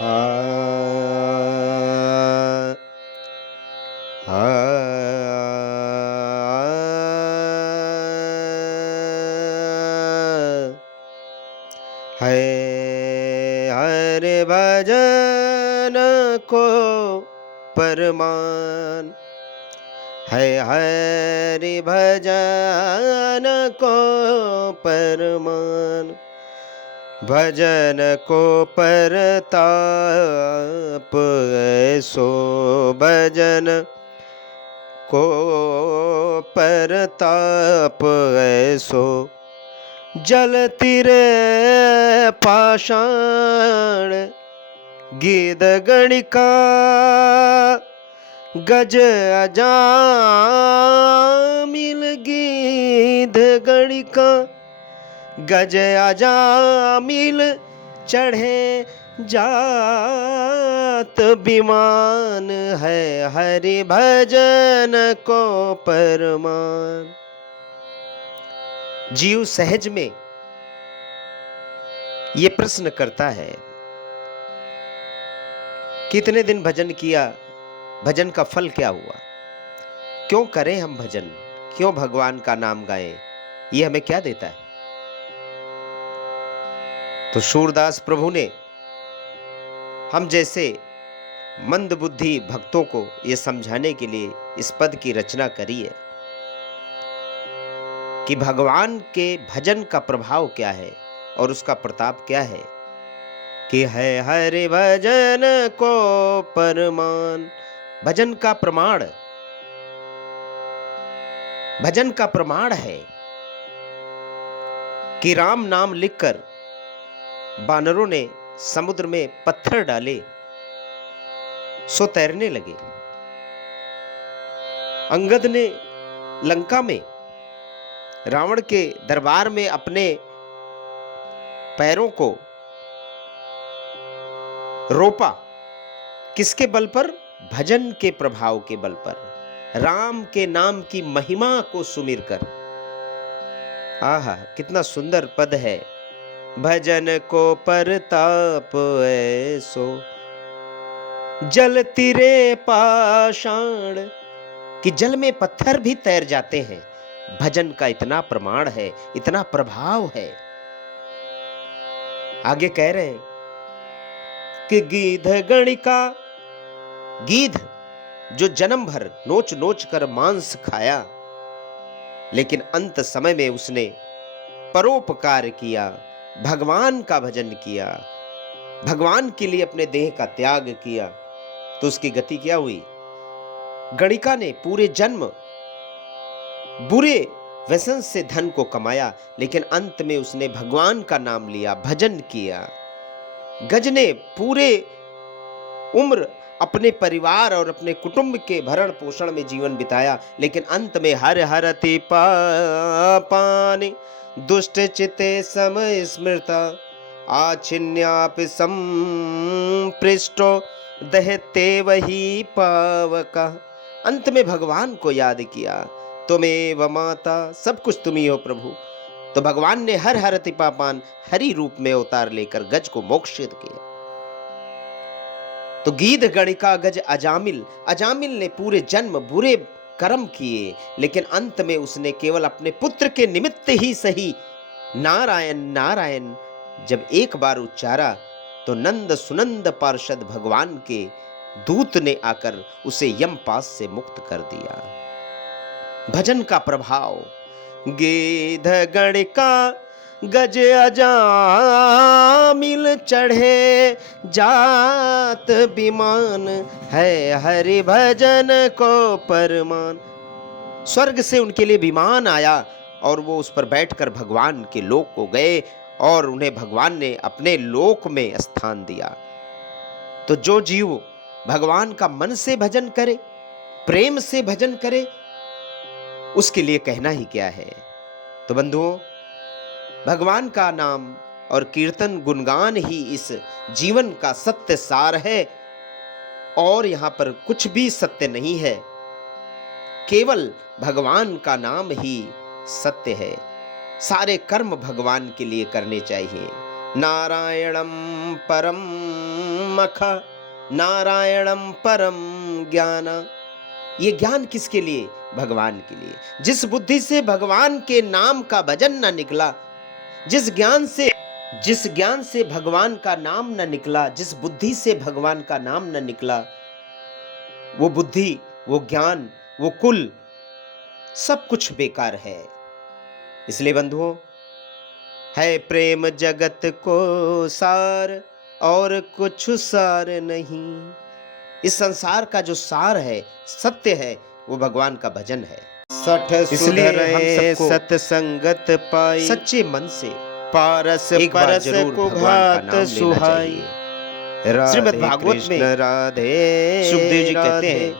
हा हा है हर भजन को परमान, है हरि भजन को परमान, भजन को परताप ऐसो, भजन को परताप ऐसो, जल तिरे पाषाण गीध गणिका, गज अजामिल गीध गणिका, गज अजामिल चढ़े जात विमान, है हरि भजन को परमान। जीव सहज में ये प्रश्न करता है, कितने दिन भजन किया, भजन का फल क्या हुआ, क्यों करें हम भजन, क्यों भगवान का नाम गाएं, ये हमें क्या देता है। तो सूरदास प्रभु ने हम जैसे मंदबुद्धि भक्तों को यह समझाने के लिए इस पद की रचना करी है कि भगवान के भजन का प्रभाव क्या है और उसका प्रताप क्या है, कि है हरि भजन को परमान। भजन का प्रमाण, भजन का प्रमाण है कि राम नाम लिखकर बानरों ने समुद्र में पत्थर डाले सो तैरने लगे। अंगद ने लंका में रावण के दरबार में अपने पैरों को रोपा, किसके बल पर, भजन के प्रभाव के बल पर, राम के नाम की महिमा को सुमिर कर। आहा, कितना सुंदर पद है, भजन को परताप ऐसो, जल तिरे पाषाण, कि जल में पत्थर भी तैर जाते हैं। भजन का इतना प्रमाण है, इतना प्रभाव है। आगे कह रहे हैं कि गीध गणिका, गीध जो जन्म भर नोच नोच कर मांस खाया, लेकिन अंत समय में उसने परोपकार किया, भगवान का भजन किया, भगवान के लिए अपने देह का त्याग किया, तो उसकी गति क्या हुई। गणिका ने पूरे जन्म बुरे व्यसन से धन को कमाया, लेकिन अंत में उसने भगवान का नाम लिया, भजन किया। गज ने पूरे उम्र अपने परिवार और अपने कुटुंब के भरण पोषण में जीवन बिताया, लेकिन अंत में हर हरति पापानि दुष्ट चिते समय स्मृता, आछिन्यापि संपृष्टो दहते वही पावका। अंत में भगवान को याद किया, तुमेव माता, सब कुछ तुम ही हो प्रभु। तो भगवान ने हर हरति पापान, हरि रूप में अवतार लेकर गज को मोक्षित किया। तो गीध गणिका गज अजामिल, अजामिल ने पूरे जन्म बुरे कर्म किए, लेकिन अंत में उसने केवल अपने पुत्र के निमित्त ही सही नारायण नारायण जब एक बार उच्चारा, तो नंद सुनंद पार्षद भगवान के दूत ने आकर उसे यमपास से मुक्त कर दिया। भजन का प्रभाव, गीध गणिका गज अजामिल चढ़े जात विमान, है हरि भजन को परमान। स्वर्ग से उनके लिए विमान आया और वो उस पर बैठकर भगवान के लोक को गए और उन्हें भगवान ने अपने लोक में स्थान दिया। तो जो जीव भगवान का मन से भजन करे, प्रेम से भजन करे, उसके लिए कहना ही क्या है। तो बंधुओं, भगवान का नाम और कीर्तन गुणगान ही इस जीवन का सत्य सार है, और यहां पर कुछ भी सत्य नहीं है, केवल भगवान का नाम ही सत्य है। सारे कर्म भगवान के लिए करने चाहिए। नारायणं परम मख नारायणम परम ज्ञान। ये ज्ञान किसके लिए? भगवान के लिए। जिस बुद्धि से भगवान के नाम का भजन न निकला, जिस ज्ञान से भगवान का नाम न निकला, जिस बुद्धि से भगवान का नाम न निकला, वो बुद्धि, वो ज्ञान, वो कुल, सब कुछ बेकार है। इसलिए बंधुओं, है प्रेम जगत को सार और कुछ सार नहीं। इस संसार का जो सार है, सत्य है, वो भगवान का भजन है। सठ इसलिए हम सबको सत्संगत पाई, सच्चे मन से पारस एक बार जरूर भगवान का नाम लेना चाहिए। श्रीमद् भागवत में राधे सुखदेव जी कहते हैं,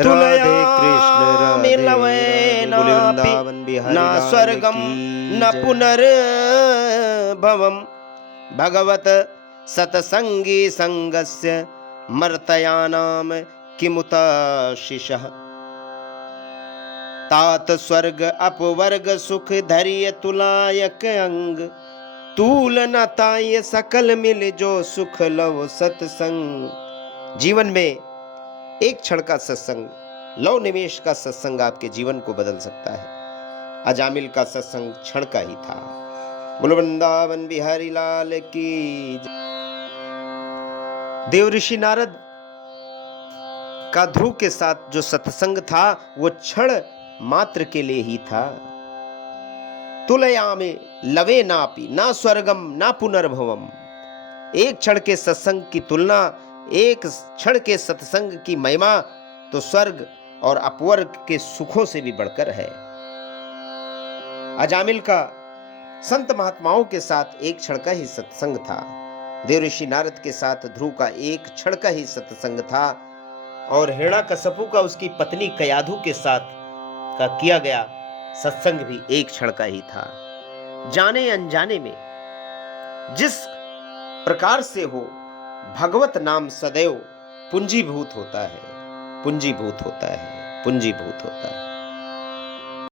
राधे कृष्ण राधे वृंदावन बिहारी ना स्वर्गम न पुनर्भवम भगवत सतसंगी संगस्य मर्तयानाम किमुताशिषः। तात स्वर्ग अपवर्ग सुख धैर्य तुलायक अंग, तूल न ताय सकल मिल जो सुख लव सत्संग। जीवन में एक क्षण का सत्संग, लव निवेश का सत्संग आपके जीवन को बदल सकता है। अजामिल का सत्संग क्षण का ही था। बोलो वृंदावन बिहारी लाल की। देव ऋषि नारद का ध्रुव के साथ जो सत्संग था, वो क्षण मात्र के लिए ही था। तुलयामे लवे नापि ना स्वर्गम ना पुनर्भवम। एक क्षण के सत्संग की तुलना, एक क्षण के सत्संग की महिमा तो स्वर्ग और अपवर्ग के सुखों से भी बढ़कर है। अजामिल का संत महात्माओं के साथ एक क्षण का ही सत्संग था। देव ऋषि नारद के साथ ध्रुव का एक क्षण का ही सत्संग था। और हिरण्याकश्यपु का उसकी पत्नी कयाधु के साथ का किया गया सत्संग भी एक क्षण का ही था। जाने अनजाने में जिस प्रकार से हो, भगवत नाम सदैव पूंजीभूत होता है, पूंजीभूत होता है, पूंजीभूत होता है।